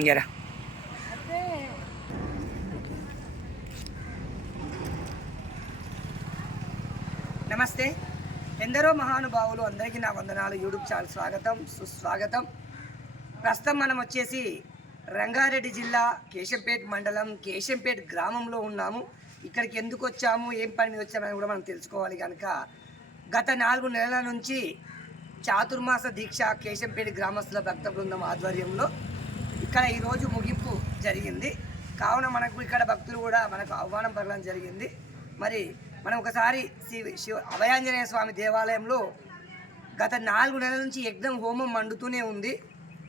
ఇంకేరా నమస్తే. ఎందరో మహానుభావులు అందరికీ నా వందనాలు. యూట్యూబ్ ఛానల్ స్వాగతం సుస్వాగతం. ప్రస్తుతం మనం వచ్చేసి రంగారెడ్డి జిల్లా కేశంపేట్ మండలం కేశంపేట్ గ్రామంలో ఉన్నాము. ఇక్కడికి ఎందుకు వచ్చాము ఏం పని మీద వచ్చామని కూడా మనం తెలుసుకోవాలి కనుక గత నాలుగు నెలల నుంచి చాతుర్మాస దీక్ష కేశంపేట గ్రామస్తుల భక్త బృందం ఆధ్వర్యంలో ఇక్కడ ఈరోజు ముగింపు జరిగింది. కావున మనకు ఇక్కడ భక్తులు కూడా మనకు ఆహ్వానం పడడం జరిగింది. మరి మనం ఒకసారి శ్రీ శివ అభయాంజనేయ స్వామి దేవాలయంలో గత నాలుగు నెలల నుంచి యజ్ఞం హోమం మండుతూనే ఉంది.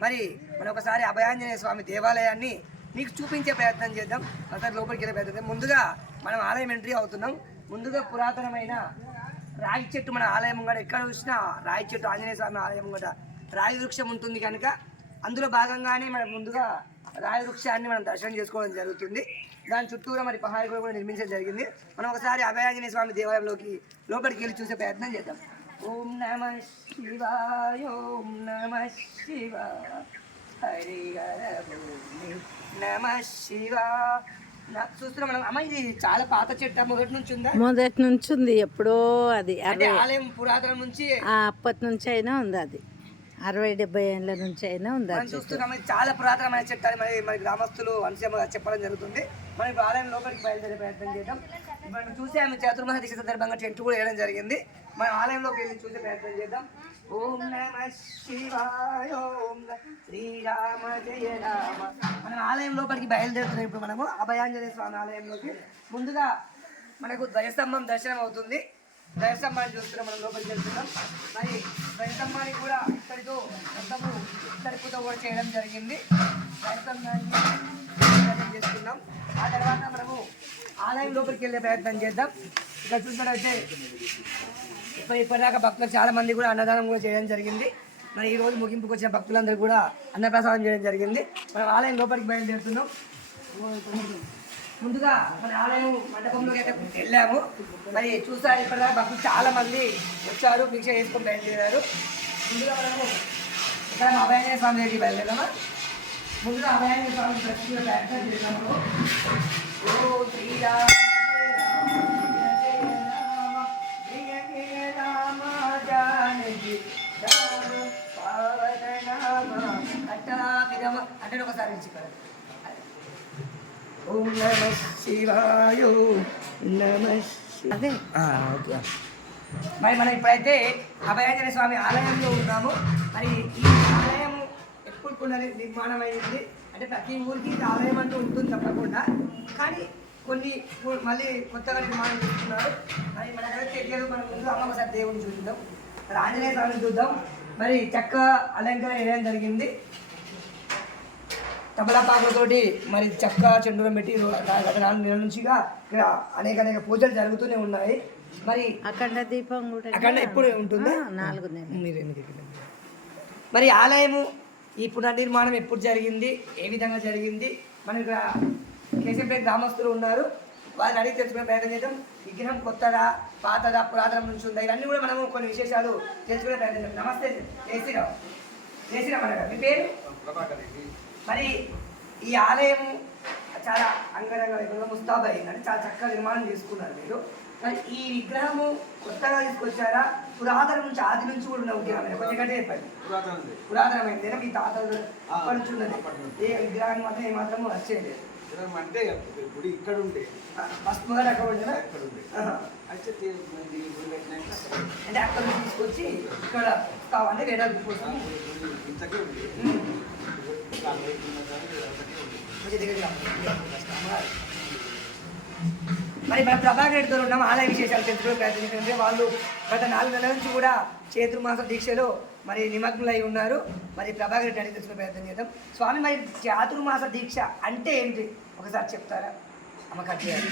మరి మనం ఒకసారి అభయాంజనేయ స్వామి దేవాలయాన్ని మీకు చూపించే ప్రయత్నం చేద్దాం. ఒకసారి లోపలికి వెళ్ళే ప్రయత్నం ముందుగా మనం ఆలయం ఎంట్రీ అవుతున్నాం. ముందుగా పురాతనమైన రాగి చెట్టు మన ఆలయం కూడా ఎక్కడ చూసినా రాగి చెట్టు ఆంజనేయ స్వామి ఆలయం కూడా రాగి వృక్షం ఉంటుంది కనుక అందులో భాగంగానే మనం ముందుగా రాగి వృక్షాన్ని మనం దర్శనం చేసుకోవడం జరుగుతుంది. దాని చుట్టూరా మరి పహారి కూడా కూడా నిర్మించడం జరిగింది. మనం ఒకసారి అభయాంజనేయ స్వామి దేవాలయంలోకి లోపలికి వెళ్ళి చూసే ప్రయత్నం చేద్దాం. ఓం నమ శివాయ ఓం నమ శివాయ హరి నమ శివ. చూస్తున్నాం మనం అమ్మ ఇది చాలా పాత చెట్టు మొదటి నుంచి ఉందా? మొదటి నుంచి ఉంది ఎప్పుడో అది. ఆలయం పురాతనం నుంచి ఆ అప్పటి నుంచి అయినా ఉంది అది. అరవై డెబ్బై ఏళ్ళ నుంచి అయినా ఉంది మనం చూస్తున్నాం ఇది చాలా పురాతనమైన చెట్టు అని మరి మరి గ్రామస్తులు వంశంగా చెప్పడం జరుగుతుంది. మనం ఇప్పుడు ఆలయం లోపలికి బయలుదేరే ప్రయత్నం చేద్దాం. మనం చూసాము చతుర్మాస దీక్ష సందర్భంగా టెంట్ కూడా వేయడం జరిగింది. మనం ఆలయంలోకి వెళ్ళి చూసే ప్రయత్నం చేద్దాం. ఓం నమ శివాయ ఓం శ్రీరామ జయ రామ. మనం ఆలయం లోపలికి బయలుదేరుతున్నాం ఇప్పుడు మనము అభయాంజనేయ స్వామి ఆలయంలోకి. ముందుగా మనకు ధ్వజస్తంభం దర్శనం అవుతుంది. ధ్వజస్తంభాన్ని చూస్తున్నాం మనం లోపలికి వెళ్తున్నాం. మరి ధ్వజస్తంభానికి కూడా ఇక్కడితో మొత్తము ఇక్కడితో కూడా చేయడం జరిగింది. ధ్వజస్తంభాన్ని చేసుకున్నాం ఆ తర్వాత మనము ఆలయం లోపలికి వెళ్ళే ప్రయత్నం చేద్దాం. ఇక్కడ చూసినట్లయితే ఇప్పుడు ఇప్పటిదాకా భక్తులు చాలా మంది కూడా అన్నదానం కూడా చేయడం జరిగింది. మరి ఈ రోజు ముగింపుకు వచ్చిన భక్తులందరూ కూడా అన్నప్రసాదం చేయడం జరిగింది. మనం ఆలయం లోపలికి బయలుదేరుతున్నాం. ముందుగా మన ఆలయం మండపంలోకి అయితే వెళ్ళాము. మరి చూసారు ఇక్కడ మాకు చాలా మంది వచ్చారు భిక్ష వేసుకొని బయలుదేరారు. ముందుగా మనము ఇక్కడ మా అభయాంజనేయ స్వామి దగ్గరికి బయలుదేరామా ముందుగా అభయాంజనేయ స్వామి ప్రతి ప్రయత్నం చేసినాము ఓ శ్రీరామ జయ రామ జయ జయ రామ జానకి రామ పావన నామ అట్టాభిరమ అంటే ఒకసారి నుంచి ఓం నమ శివాయ ఓం నమ శివాయ. అదే. ఓకే. మరి మనం ఇప్పుడైతే అభయాంజనేయ స్వామి ఆలయంలో ఉన్నాము. మరి ఈ ఆలయం ఎప్పుడు పునర్ నిర్మాణమైంది అంటే ప్రతి ఊరికి ఆలయం అంటూ ఉంటుంది తప్పకుండా. కానీ కొన్ని మళ్ళీ కొత్తగా నిర్మాణం చేస్తున్నారు. మరి మన దగ్గర తెలియదు. మనం ముందు అమ్మ ఒకసారి దేవుని చూద్దాం. మరి ఆంజనేయ స్వామిని చూద్దాం. మరి చక్క అలంకరణ వేయడం జరిగింది. తబలాపాకులతోటి మరి చక్క చెండురం పెట్టి గత నాలుగు నెలల నుంచిగా ఇక్కడ అనేక అనేక పూజలు జరుగుతూనే ఉన్నాయి. మరి అఖండ దీపం కూడా అక్కడ ఎప్పుడు ఉంటుంది? నాలుగు నెలలు. మీరు ఆలయము ఈ పునర్నిర్మాణం ఎప్పుడు జరిగింది? ఏ విధంగా జరిగింది? మన ఇక్కడ కేశంపేట గ్రామస్తులు ఉన్నారు. వారిని అడిగి తెలుసుకునే ప్రయత్నం చేద్దాం. విగ్రహం కొత్తదా? పాతదా? పురాతనం నుంచి ఉందా? ఇవన్నీ కూడా మనము కొన్ని విశేషాలు తెలుసుకునే ప్రయత్నం చేద్దాం. నమస్తే జయశ్రీరావు జయశ్రీరామ్ అన్న మీ పేరు? మరి ఈ ఆలయం చాలా అంగరంగ వైభవంగా ముస్తాబ్ అంటే చాలా చక్కగా నిర్మాణం చేసుకున్నారు మీరు. మరి ఈ విగ్రహము కొత్తగా తీసుకొచ్చారా? పురాతన నుంచి ఆది నుంచి కూడా ఉన్న విగ్రహం గట్టిగా చెప్పండి. పురాతనమైంది మీ తాతలు అప్పటి నుంచి ఉన్నది ఏ విగ్రహాన్ని మాత్రం ఏమాత్రము వచ్చేది అంటే గుడి ఇక్కడ ఉండే. ఫస్ట్ మొదలు అక్కడ ఉండేనా ఇక్కడ ఉండే. అంటే అక్కడ తీసుకొచ్చి ఇక్కడ తీసుకొచ్చి గుడి ఇంతకే ఉంది మరి మన ప్రభాకర్ రెడ్డితో ఉన్నాం ఆలయ విశేషాలు తెలుసుకునే ప్రయత్నించే వాళ్ళు గత నాలుగు నెలల నుంచి కూడా చతుర్మాస దీక్షలో మరి నిమగ్నులై ఉన్నారు. మరి ప్రభాకర్ రెడ్డి అడిగి తెలుసుకునే ప్రయత్నం చేద్దాం. స్వామి మరి చాతుర్మాస దీక్ష అంటే ఏంటి? ఒకసారి చెప్తారా? అమ్మ కట్ చేయాలి.